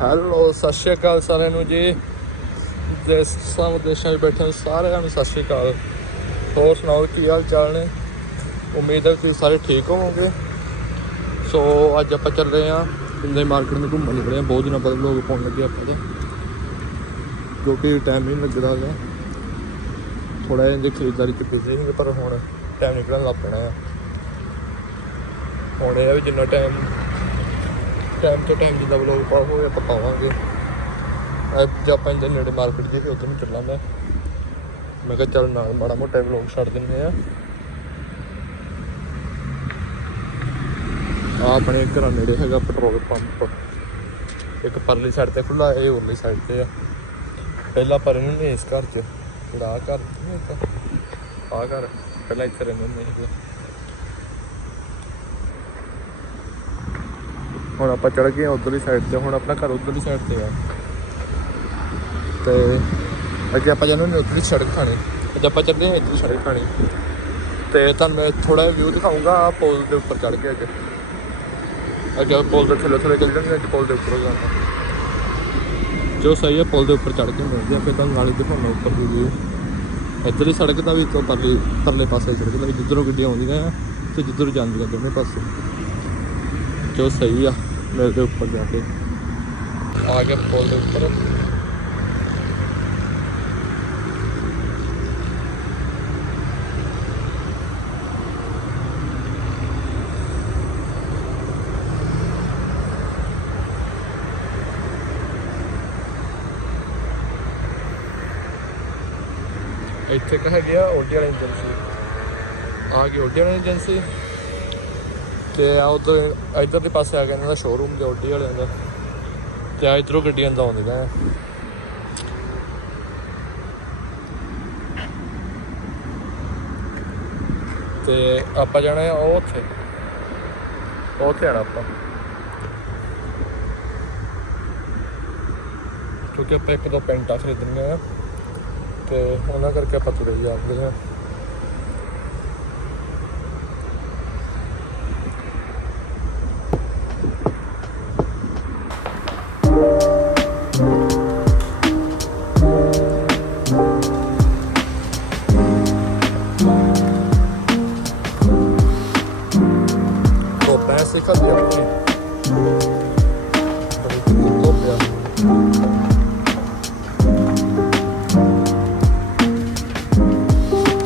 Hello ਸਤਿ ਸ਼੍ਰੀ ਅਕਾਲ ਸਾਰਿਆਂ ਨੂੰ ਜੀ। ਦੇਸ਼ ਦੇਸਾਂ ਵਿਦੇਸ਼ਾਂ ਵਿੱਚ ਬੈਠੇ ਸਾਰਿਆਂ ਨੂੰ ਸਤਿ ਸ਼੍ਰੀ ਅਕਾਲ। ਹੋਰ ਸੁਣਾਓ, ਕੀ ਹਾਲ ਚਾਲ ਨੇ? ਉਮੀਦ ਹੈ ਕਿ ਤੁਸੀਂ ਸਾਰੇ ਠੀਕ ਹੋਵੋਗੇ। ਸੋ ਅੱਜ ਆਪਾਂ ਚੱਲ ਰਹੇ ਹਾਂ ਇੰਦੇ ਮਾਰਕੀਟ ਵਿੱਚ ਘੁੰਮਣ ਨਿਕਲੇ ਹਾਂ। ਬਹੁਤ ਦਿਨਾਂ ਬਾਅਦ ਲੋਕ ਪਾਉਣ ਲੱਗੇ ਆਪਾਂ ਦਾ ਕਿਉਂਕਿ ਟਾਈਮ ਨਹੀਂ ਲੱਗਦਾ ਹੈਗਾ ਥੋੜਾ ਜਿਹਾ ਖਰੀਦਦਾਰੀ ਚ ਬਿਜ਼ੀ ਸੀਗੇ ਪਰ ਹੁਣ ਟਾਈਮ ਨਿਕਲਣ ਲੱਗ ਪੈਣਾ ਆ। ਹੁਣ ਇਹ ਵੀ ਜਿੰਨਾ ਟਾਈਮ ਟਾਈਮ ਤੋਂ ਟਾਈਮ ਜਿੱਦਾਂ ਵਲੋਗ ਪਾ ਹੋਏ ਆਪਾਂ ਪਾਵਾਂਗੇ। ਅੱਜ ਆਪਾਂ ਇੰਦੇ ਨੇੜੇ ਮਾਰਕੀਟ ਜੀ ਉਧਰ ਨੂੰ ਚੱਲਾਂ ਮੈਂ। ਮੈਂ ਕਿਹਾ ਚੱਲ ਨਾਲ ਮਾੜਾ ਮੋਟਾ ਵਲੋਗ ਛੱਡ ਦਿੰਦੇ ਆ। ਆ ਆਪਣੇ ਘਰਾਂ ਨੇੜੇ ਹੈਗਾ ਪੈਟਰੋਲ ਪੰਪ ਇੱਕ ਪਰਲੀ ਸਾਈਡ ਤੇ ਖੁੱਲਾ ਇਹ ਉਰਲੀ ਸਾਈਡ ਤੇ ਆ। ਪਹਿਲਾਂ ਪਰ ਇਹਨੂੰ ਨਹੀਂ ਇਸ ਘਰ 'ਚ। ਜਿਹੜਾ ਆਹ ਘਰ ਆ ਘਰ, ਪਹਿਲਾਂ ਇੱਥੇ ਰਹਿੰਦੇ ਹੁੰਦੇ ਸੀਗੇ ਹੁਣ ਆਪਾਂ ਚੜ ਗਏ ਉਧਰਲੀ ਸਾਈਡ ਤੇ, ਹੁਣ ਆਪਣਾ ਘਰ ਉਧਰਲੀ ਸਾਈਡ ਤੇ ਆ। ਤੇ ਅੱਗੇ ਆਪਾਂ ਜਾਣਾ ਨੇ ਉਧਰਲੀ ਸੜਕ ਖਾਣੀ ਅੱਜ ਆਪਾਂ ਚੱਲਦੇ ਹਾਂ ਇੱਧਰਲੀ ਸੜਕ ਖਾਣੀ ਤੇ ਤੁਹਾਨੂੰ ਮੈਂ ਥੋੜਾ ਵਿਊ ਦਿਖਾਉਂਗਾ ਆ ਪੁਲ ਦੇ ਉੱਪਰ ਚੜ ਕੇ ਅੱਗੇ। ਅੱਗੇ ਪੁਲ ਦੇ ਥੱਲੇ ਥੱਲੇ ਚੱਲ ਜਾਂਦੇ ਅੱਜ ਪੁਲ ਦੇ ਉੱਪਰ ਜਾਣਾ। ਜੋ ਸਹੀ ਹੈ ਪੁਲ ਦੇ ਉੱਪਰ ਚੜ ਕੇ ਮਿਲਦੇ ਆ, ਫਿਰ ਤੁਹਾਨੂੰ ਨਾਲੇ ਦਿਖਾਉਣਾ ਉੱਪਰ ਦੀ ਇੱਧਰ ਹੀ ਸੜਕ ਦਾ ਵੀ ਇੱਕ ਪਰਲੀ ਪਰਲੇ ਪਾਸੇ ਸੜਕ ਦਾ ਵੀ ਜਿੱਧਰੋਂ ਗੱਡੀਆਂ ਆਉਂਦੀਆਂ ਆ, ਤੇ ਜਿੱਧਰੋਂ ਜਾਂਦੀਆਂ ਦੋਨੇ ਪਾਸੇ। ਜੋ ਸਹੀ ਆ ਮਿਲਦੇ ਉੱਪਰ ਜਾ ਕੇ। ਆ ਕੇ ਪੁਲ ਦੇ ਉੱਪਰ। ਇੱਥੇ ਕਹ ਆ ਓਡੀ ਵਾਲੀ ਏਜੰਸੀ। ਆ ਗਈ ਓਡੀ ਵਾਲੀ ਏਜੰਸੀ। ਤੇ ਆ ਉਧਰ, ਇੱਧਰ ਦੇ ਪਾਸੇ ਆ ਗਿਆ ਇਹਨਾਂ ਦਾ ਸ਼ੋਰੂਮ ਦੇ ਓਡੀ ਵਾਲਿਆਂ ਦਾ। ਤੇ ਆ ਇਧਰੋਂ ਗੱਡੀਆਂ ਦਾ ਆਉਂਦੀਆਂ ਆ। ਤੇ ਆਪਾਂ ਜਾਣਾ ਆ ਉਹ ਉੱਥੇ। ਉਹ ਉੱਥੇ ਆਣਾ ਆਪਾਂ। ਕਿਉਂਕਿ ਆਪਾਂ ਇੱਕ ਦੋ ਪੈਂਟਾਂ ਖਰੀਦਣੀਆਂ ਆ। ਤੇ ਉਹਨਾਂ ਕਰਕੇ ਆਪਾਂ ਤੁਰੇ ਜਾਂਦੇ ਹਾਂ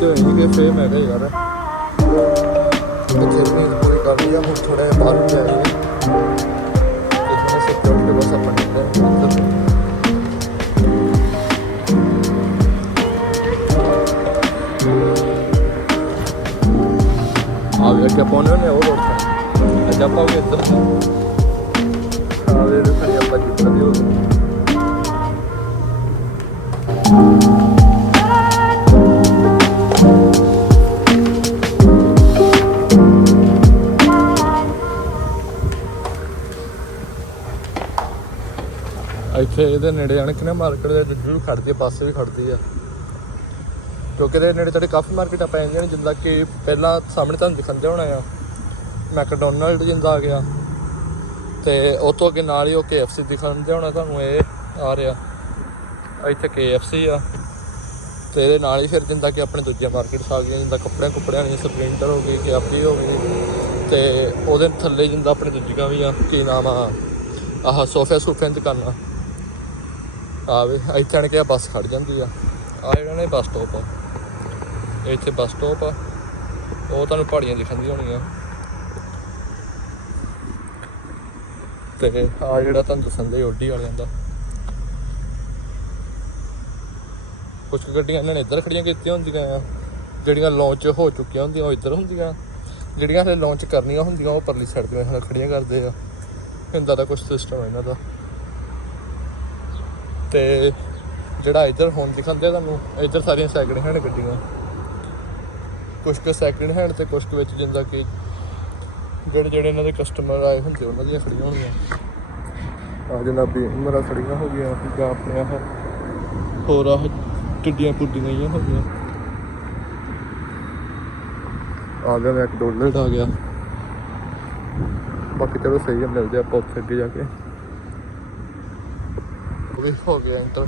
ਤੇ ਇਹ ਕਿ ਫੇਮ ਹੈਗਾ ਯਾਰ ਇੱਥੇ ਵੀ ਕੋਈ ਗੱਲ ਨਹੀਂ ਆ ਹੁਣ ਥੋੜਾ ਜਿਹਾ ਬਾਹਰ ਸਿਕਿਉਰਿਟੀ ਬਸ ਆਪਾਂ। ਆ ਵੀ ਅੱਗੇ ਪਹੁੰਚੇ ਨੇ। ਉਹ ਰੋਡ ਤੇ ਅੱਜ ਆਪਾਂ ਵੀ ਇੱਧਰ ਆ ਵੀ ਆਪਾਂ ਹੋ ਇੱਥੇ ਇਹਦੇ ਨੇੜੇ ਆਣ ਕੇ ਮਾਰਕੀਟ ਦੇ ਜੁੱਜੂ ਖੜਦੀ ਆ ਪਾਸੇ ਵੀ ਖੜਦੀ ਆ। ਕਿਉਂਕਿ ਇਹਦੇ ਨੇੜੇ ਤੇੜੇ ਕਾਫੀ ਮਾਰਕੀਟਾਂ ਪੈ ਜਾਂਦੀਆਂ ਨੇ, ਜਿੱਦਾਂ ਕਿ ਪਹਿਲਾਂ ਸਾਹਮਣੇ ਤੁਹਾਨੂੰ ਦਿਖੰਦੇ ਹੋਣਾ ਆ, ਮੈਕਡੋਨਲਡ ਜਿੰਦਾ ਆ ਗਿਆ। ਤੇ ਉਹ ਤੋਂ ਅੱਗੇ ਨਾਲ ਹੀ ਉਹ KFC ਦਿਖਾਉਂਦੇ ਹੋਣਾ ਤੁਹਾਨੂੰ, ਇਹ ਆ ਰਿਹਾ। ਇੱਥੇ KFC ਆ। ਤੇ ਇਹਦੇ ਨਾਲ ਹੀ ਫਿਰ ਜਿੰਦਾ ਕਿ ਆਪਣੇ ਦੂਜੀਆਂ ਮਾਰਕੀਟਸ ਆ ਗਈਆਂ, ਜਿੱਦਾਂ ਕੱਪੜਿਆਂ ਕੁੱਪੜਿਆਂ ਦੀਆਂ ਸਪਰਿੰਟਰ ਹੋ ਗਈ ਕਿਆਪੀ ਹੋ ਗਈ ਤੇ ਉਹਦੇ ਥੱਲੇ ਜਿੰਦਾ ਆਪਣੇ ਦੂਜੀਆਂ ਵੀ ਆ, ਕੀ ਨਾਮ ਆ, ਆਹ ਸੋਫੇ ਸੋਫਿਆਂ ਦੀ ਦੁਕਾਨਾਂ ਆ ਵੇ ਇੱਥੇ ਆਣ ਕੇ ਬੱਸ ਖੜ ਜਾਂਦੀ ਆ। ਆ ਜਿਹੜਾ ਨੇ ਬੱਸ ਸਟਾਪ ਆ। ਇੱਥੇ ਬੱਸ ਸਟਾਪ ਆ। ਉਹ ਤੁਹਾਨੂੰ ਪਹਾੜੀਆਂ ਦਿਖਣਦੀਆਂ ਹੋਣੀਆਂ ਤੇ ਆ ਜਿਹੜਾ ਤੁਹਾਨੂੰ ਦੱਸਣ ਦੇ ਓਡੀ ਵਾਲਿਆਂ ਦਾ। ਕੁਝ ਗੱਡੀਆਂ ਇਹਨਾਂ ਨੇ ਇੱਧਰ ਖੜੀਆਂ ਕੀਤੀਆਂ ਹੁੰਦੀਆਂ ਆ। ਜਿਹੜੀਆਂ ਲਾਂਚ ਹੋ ਚੁੱਕੀਆਂ ਹੁੰਦੀਆਂ, ਉਹ ਇੱਧਰ ਹੁੰਦੀਆਂ। ਜਿਹੜੀਆਂ ਹਲੇ ਲਾਂਚ ਕਰਨੀਆਂ ਹੁੰਦੀਆਂ, ਉਹ ਪਰਲੀ ਸਾਈਡ ਤੇ ਹਲੇ ਖੜੀਆਂ ਕਰਦੇ ਆ। ਇੰਦਾ ਦਾ ਕੁਝ ਸਿਸਟਮ ਹੈ ਇਹਨਾਂ ਦਾ। ਤੇ ਜਿਹੜਾ ਇੱਧਰ ਹੁਣ ਦਿਖਾਉਂਦੇ ਆ ਤੁਹਾਨੂੰ, ਇੱਧਰ ਸਾਰੀਆਂ ਸੈਕਿੰਡ ਹੈਂਡ ਗੱਡੀਆਂ। ਕੁਝ ਕੁ ਸੈਕਿੰਡ ਹੈਂਡ ਤੇ ਕੁਝ ਕੁ ਵਿੱਚ ਜਿੰਦਾ ਕਿ ਜਿਹੜੇ ਜਿਹੜੇ ਇਹਨਾਂ ਦੇ ਕਸਟਮਰ ਆਏ ਹੁੰਦੇ, ਉਹਨਾਂ ਦੀਆਂ ਖੜੀਆਂ ਹੋਣੀਆਂ ਆ ਜਨਾਬੀ ਉਮਰਾਂ ਖੜੀਆਂ ਹੋ ਗਈਆਂ ਜਾਂ ਆਪਣੇ ਆਹ ਹੋਰ ਆਹ ਟਿੱਡੀਆਂ ਪੁੱਡੀਆਂ ਹੀ ਹੋ ਗਈਆਂ। ਆ ਗਿਆ ਮੈਕਡੋਨਲਡ ਆ ਗਿਆ। ਬਾਕੀ ਚਲੋ ਸਹੀ ਹੈ ਮਿਲਦੇ ਆਪਾਂ ਉੱਥੇ ਅੱਗੇ ਜਾ ਕੇ। ਵੀ ਹੋ ਗਿਆ ਇੰਟਰ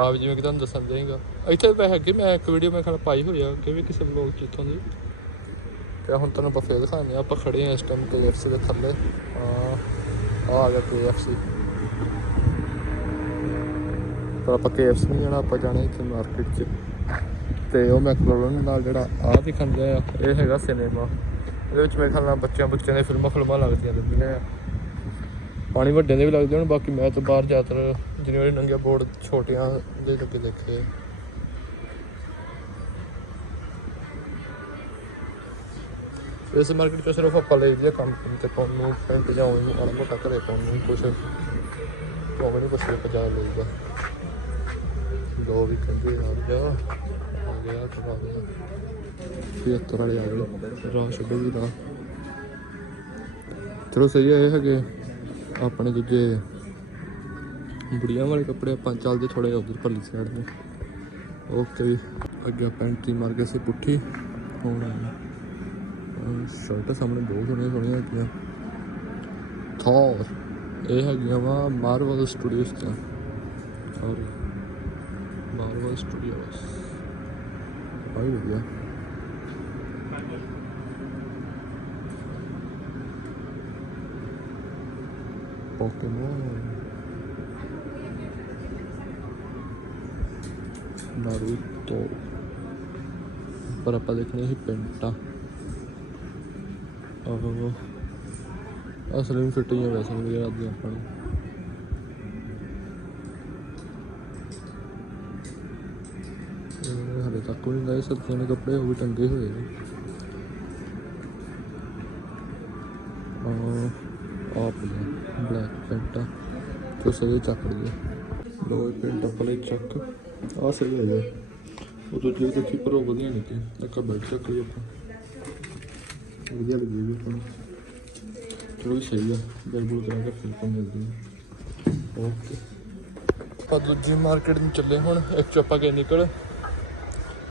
ਆਪ ਜਿਵੇਂ ਕਿ ਤੁਹਾਨੂੰ ਦੱਸਣ ਦੇਗਾ ਇੱਥੇ ਵੈ ਹੈਗੇ ਮੈਂ ਇੱਕ ਵੀਡੀਓ ਮੈਂ ਖੜਾ ਪਾਈ ਹੋਈ ਆ ਕਿ ਵੀ ਕਿਸੇ ਵਲੌਗ ਚ ਇੱਥੋਂ ਦੀ। ਤੇ ਹੁਣ ਤੁਹਾਨੂੰ ਬਫੇ ਦਿਖਾਉਂਦੇ ਆ ਆਪਾਂ ਖੜੇ ਆ ਇਸ ਟਾਈਮ KFC ਦੇ ਥੱਲੇ। ਆ ਆ ਗਿਆ KFC ਪਰ ਆਪਾਂ KFC ਨਹੀਂ ਜਾਣਾ, ਆਪਾਂ ਜਾਣਾ ਇੱਥੇ ਮਾਰਕੀਟ 'ਚ। ਤੇ ਉਹ ਮੈਕਡੋਨਲਡ ਨਾਲ ਜਿਹੜਾ ਆ ਦਿਖਣ ਡਿਆ ਆ, ਇਹ ਹੈਗਾ ਸਿਨੇਮਾ ਇਹਦੇ ਵਿੱਚ ਮੇਰੇ ਖਿਆਲ ਨਾਲ ਬੱਚਿਆਂ ਬੱਚਿਆਂ ਦੇ ਫਿਲਮਾਂ ਫਿਲਮਾਂ ਲੱਗਦੀਆਂ ਰਹਿੰਦੀਆਂ ਆ। ਪਾਣੀ ਵੱਡਿਆਂ ਦੇ ਵੀ ਲੱਗਦੇ ਹੁਣ, ਬਾਕੀ ਮੈਂ ਤਾਂ ਬਾਹਰ ਜ਼ਿਆਦਾਤਰ ਜਿੰਨੇ ਵਾਰੀ ਨੰਗੇ ਬੋਰਡ ਛੋਟਿਆਂ ਦੇ ਲੱਗੇ ਦੇਖੇ। ਇਸ ਮਾਰਕੀਟ ਚੋਂ ਸਿਰਫ ਆਪਾਂ ਲਈ ਦੀ ਕੰਪਨੀ ਤੇ ਪਾਉਣ ਨੂੰ ਪੈਂਟ ਜਾਂ ਉਹਨੂੰ ਆਲਾ ਮੋਟਾ ਘਰੇ ਪਾਉਣ ਨੂੰ ਕੁਛ ਪਾਉਣ ਨਹੀਂ ਕੁਛ ਪਜਾ ਲਈਦਾ ਲੋ ਵੀ ਕਹਿੰਦੇ ਆ ਗਿਆ ਆ ਗਿਆ ਕਰਾ ਗਿਆ 75 ਵਾਲੇ ਆ ਗਏ। ਰਾਹ ਛੱਡੋ ਵੀ ਰਾਹ। ਚਲੋ ਸਹੀ ਹੈ ਇਹ ਹੈਗੇ। ਆਪਣੇ ਦੂਜੇ ਬੁੜੀਆਂ ਵਾਲੇ ਕੱਪੜੇ ਆਪਾਂ ਚੱਲਦੇ ਥੋੜੇ ਉਧਰ ਪਰਲੀ ਸਾਈਡ ਨੂੰ ਓਕੇ ਜੀ ਅੱਗੇ ਪੈਂਟ ਦੀ ਮਾਰ ਕੇ ਸੀ ਪੁੱਠੀ। ਹੁਣ ਸ਼ਰਟਾਂ ਸਾਹਮਣੇ ਬਹੁਤ ਸੋਹਣੀਆਂ ਸੋਹਣੀਆਂ ਹੈਗੀਆਂ। ਥੌਰ ਇਹ ਹੈਗੀਆਂ ਵਾ ਮਾਰਵਲ ਸਟੂਡੀਓਸ ਤੋਂ ਔਰ ਮਾਰਵਲ ਸਟੂਡੀਓਸ ਬਹੁਤ ਵਧੀਆ। Pokemon. ਨਾਰੂਤੋ ਪਰ ਆਪਾਂ ਦੇਖਣੇ ਸੀ ਪੈਂਟਾ ਆਹੋ। ਅਸਲ ਵਿੱਚ ਫਿੱਟ ਹੀ ਆ ਵੈਸੇ ਵੀ ਯਾਦ ਆਪਾਂ ਨੂੰ। ਇਹ ਹਲੇ ਤੱਕ ਵੀ ਨਹੀਂ ਗਏ ਦੇ ਕੱਪੜੇ ਹੋ ਵੀ ਟੰਗੇ ਹੋਏ ਨੇ ਆਹ ਆਪ ਬਲੈਕ ਪੈਂਟਾ ਤੇ ਸਹੀ ਚੱਕ ਲਈਏ। ਲੋ ਇਹ ਪੈਂਟ ਆਪਣੇ ਚੱਕ। ਆ ਸਹੀ ਹੈ ਜੀ ਉਹ ਤੋਂ ਜਿਹੜੇ ਕਿ ਪਰ ਉਹ ਵਧੀਆ ਨਹੀਂ ਕਿ ਬੈਠ ਚੱਕ ਲਈ ਆਪਾਂ। ਵਧੀਆ ਲੱਗੀ ਵੀ ਆਪਾਂ ਚਲੋ ਸਹੀ ਆ। ਬਿਲਕੁਲ ਕਰਾ ਕੇ ਫਿਰ ਤੋਂ ਮਿਲਦੀ ਹੈ। ਓਕੇ ਆਪਾਂ ਦੂਜੀ ਮਾਰਕੀਟ ਨੂੰ ਚੱਲੇ ਹੁਣ। ਇੱਕ ਚੋਂ ਆਪਾਂ ਗਏ ਨਿਕਲ।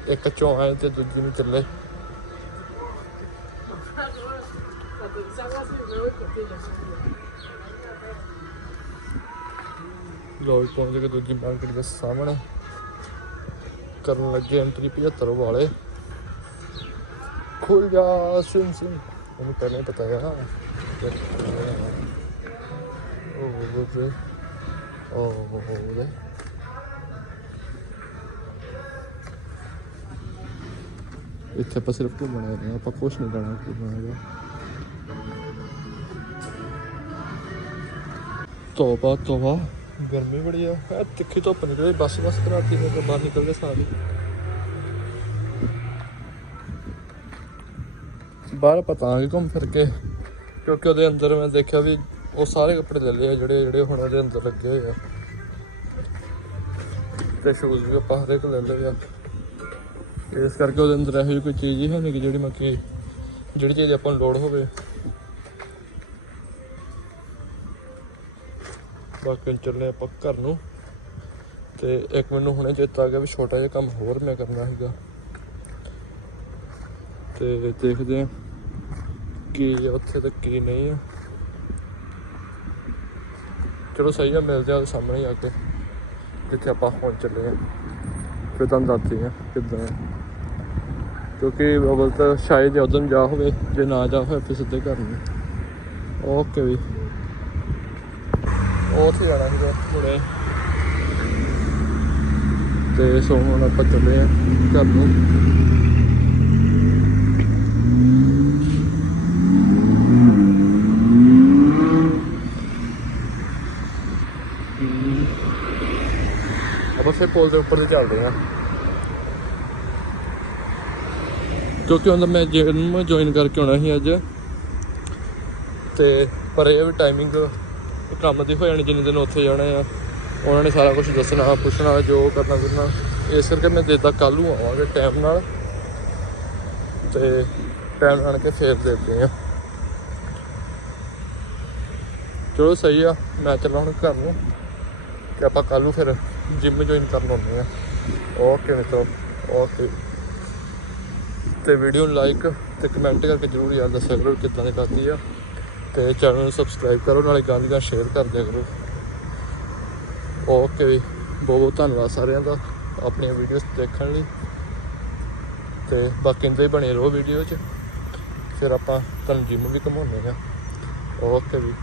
ਇੱਕ ਚੋਂ ਆਏ ਤੇ ਦੂਜੀ ਨੂੰ ਚੱਲੇ। ਲੋਈ ਪਹੁੰਚ ਕੇ ਦੂਜੀ ਮਾਰਕੀਟ ਦੇ ਸਾਹਮਣੇ। ਕਰਨ ਲੱਗੇ ਐਂਟਰੀ 75 ਵਾਲੇ। ਖੁੱਲ ਜਾ ਸੁਨ ਸੁਨ ਉਹਨੂੰ ਪਹਿਲਾਂ ਪਤਾ ਹੈ ਉਹ ਉਹ ਉਹ ਉਹ ਇੱਥੇ ਆਪਾਂ ਸਿਰਫ ਘੁੰਮਣ ਆਏ ਹਾਂ। ਆਪਾਂ ਕੁਛ ਨਹੀਂ ਕਰਨਾ ਘੁੰਮਣਾ ਹੈਗਾ ਤੋਬਾ ਤੋਬਾ। ਗਰਮੀ ਬੜੀ ਆ। ਹੈ ਤਿੱਖੀ ਧੁੱਪ ਨਿਕਲੇ, ਬੱਸ ਬੱਸ ਕਰਾਤੀ ਨੇ ਬਾਹਰ ਨਿਕਲਦੇ ਸਾਰੇ। ਬਾਹਰ ਪਤਾ ਘੁੰਮ ਫਿਰ ਕੇ, ਕਿਉਂਕਿ ਉਹਦੇ ਅੰਦਰ ਮੈਂ ਦੇਖਿਆ ਵੀ ਉਹ ਸਾਰੇ ਕੱਪੜੇ ਲੈ ਲਏ ਜਿਹੜੇ ਜਿਹੜੇ ਹੁਣ ਉਹਦੇ ਅੰਦਰ ਲੱਗੇ ਹੋਏ ਆ। ਤੇ ਸ਼ੂਜ਼ ਵੀ ਆਪਾਂ ਹਰੇਕ ਲੈ ਲਏ ਆ। ਇਸ ਕਰਕੇ ਉਹਦੇ ਅੰਦਰ ਇਹੋ ਜਿਹੀ ਕੋਈ ਚੀਜ਼ ਹੀ ਹੈ ਨਹੀਂ ਕਿ ਜਿਹੜੀ ਮੱਕੀ ਜਿਹੜੀ ਚੀਜ਼ ਆਪਾਂ ਨੂੰ ਲੋੜ ਹੋਵੇ। ਬਾਕੀ ਹੁਣ ਚੱਲੇ ਆਪਾਂ ਘਰ ਨੂੰ। ਤੇ ਇੱਕ ਮੈਨੂੰ ਹੁਣੇ ਚੇਤਾ ਆ ਗਿਆ ਵੀ ਛੋਟਾ ਜਿਹਾ ਕੰਮ ਹੋਰ ਮੈਂ ਕਰਨਾ ਸੀਗਾ। ਤੇ ਦੇਖਦੇ ਆ ਕੀ ਉੱਥੇ ਤੇ ਕੀ ਨਹੀਂ ਆ। ਚਲੋ ਸਹੀ ਆ, ਮਿਲਦੇ ਆ ਸਾਹਮਣੇ ਆ ਕੇ। ਜਿੱਥੇ ਆਪਾਂ ਹੁਣ ਚੱਲੇ ਆ। ਫਿਰ ਤੁਹਾਨੂੰ ਦੱਸਦੇ ਆ ਕਿੱਦਾਂ ਕਿਉਂਕਿ ਅਵਲ ਤਾਂ ਸ਼ਾਇਦ ਉਦੋਂ ਜਾ ਹੋਵੇ, ਜੇ ਨਾ ਜਾ ਹੋਵੇ ਫਿਰ ਸਿੱਧੇ ਘਰ ਨੂੰ। ਓਕੇ ਵੀ। ਉਹ ਉੱਥੇ ਜਾਣਾ ਸੀਗਾ। ਹੁਣੇ ਤੇ ਸੋ ਹੁਣ ਆਪਾਂ ਚੱਲੇ ਆ ਘਰ ਨੂੰ। ਆਪਾਂ ਫਿਰ ਪੁਲ ਦੇ ਉੱਪਰ ਤੇ ਚੱਲਦੇ ਆ ਕਿਉਂਕਿ onda ਮੈਂ ਜਿਮ ਜੁਆਇਨ ਕਰਕੇ ਆਉਣਾ ਸੀ ਅੱਜ। ਤੇ ਪਰ ਇਹ ਵੀ ਟਾਈਮਿੰਗ ਕੰਮ ਦੀ ਹੋ ਜਾਣੀ ਜਿੰਨੇ ਦਿਨ ਉੱਥੇ ਜਾਣਾ ਆ, ਉਹਨਾਂ ਨੇ ਸਾਰਾ ਕੁਝ ਦੱਸਣਾ, ਪੁੱਛਣਾ, ਜੋ ਕਰਨਾ ਕਰਨਾ। ਇਸ ਕਰਕੇ ਮੈਂ ਦੇਦਾ ਕੱਲ ਨੂੰ ਆਵਾਂਗੇ ਟਾਈਮ ਨਾਲ। ਤੇ ਟਾਈਮ ਨਾਲ ਕੇ ਫੇਰ ਦੇਦੇ ਆ। ਚਲੋ ਸਹੀ ਆ, ਮੈਂ ਚੱਲਾਂ ਹੁਣ ਘਰ ਨੂੰ ਕਿ ਆਪਾਂ ਕੱਲ ਨੂੰ ਫਿਰ ਜਿਮ ਜੁਆਇਨ ਕਰਨ ਆਉਂਦੇ ਆ। ਓਕੇ ਮਿੱਤਰੋ ਓਕੇ ਤੇ ਵੀਡੀਓ ਨੂੰ ਲਾਈਕ ਤੇ ਕਮੈਂਟ ਕਰਕੇ ਜਰੂਰ ਯਾਦ ਦੱਸਿਆ ਕਰੋ ਕਿੱਦਾਂ ਦੀ ਲੱਗਦੀ ਆ। ਤੇ ਚੈਨਲ ਨੂੰ ਸਬਸਕ੍ਰਾਈਬ ਕਰੋ, ਨਾਲੇ ਗਾਂਧੀ ਦਾ ਸ਼ੇਅਰ ਕਰ ਦਿਆ ਕਰੋ। ਓਕੇ ਵੀ, ਬਹੁਤ ਬਹੁਤ ਧੰਨਵਾਦ ਸਾਰਿਆਂ ਦਾ ਆਪਣੀਆਂ ਵੀਡੀਓਜ਼ ਦੇਖਣ ਲਈ। ਤੇ ਬਾਕੀ ਇੰਦੇ ਹੀ ਬਣੇ ਰਹੋ ਵੀਡੀਓ 'ਚ। ਫਿਰ ਆਪਾਂ ਤੁਹਾਨੂੰ ਜਿਮ ਵੀ ਘਮਾਉਂਦੇ ਆ ਓਕੇ ਵੀ।